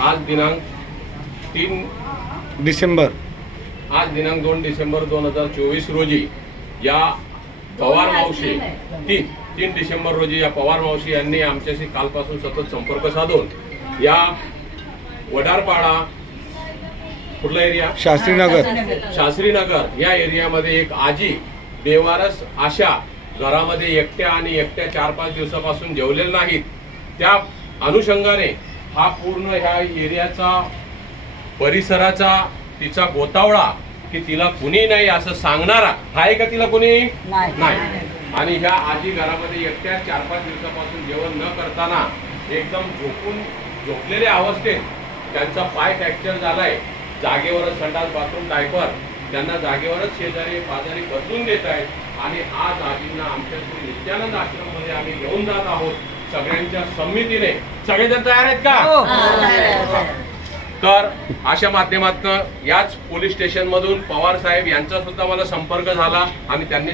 आज दिनांक 2 डिसेंबर 2024 रोजी या पवार मावशी 3 डिसेंबर रोजी या पवार मावशी यांनी आमच्याशी कालपासून सतत संपर्क साधून या वडारपाडा कुठला एरिया शास्त्रीनगर या एरियामध्ये एक आजी बेवारस अशा घरामध्ये एकट्या 4-5 दिवसापासून जेवलेले नाहीत। त्या अनुषंगाने हा पूर्ण ह्या एरियाचा परिसराचा तिचा गोतावळा की तिला कुणी नाही असं सांगणारा आहे का, तिला कुणी नाही। आणि ह्या आजी घरामध्ये एकट्या 4-5 दिवसापासून जेवण न करताना एकदम झोपलेल्या अवस्थेत त्यांचा पाय फ्रॅक्चर झालाय। जागेवरच संडास बाथरूम डायपर त्यांना जागेवरच शेजारी पाजारी बदलून देत आहेत आणि आज आजींना आमच्या श्री नित्यानंद आश्रम मध्ये आम्ही घेऊन जात आहोत सगळ्यांच्या संमतीने। सगळेजण तयार आहेत का? तर अशा माध्यमातून याच पोलीस स्टेशन मधून पवार साहेब यांचा सुद्धा मला संपर्क झाला आणि त्यांनी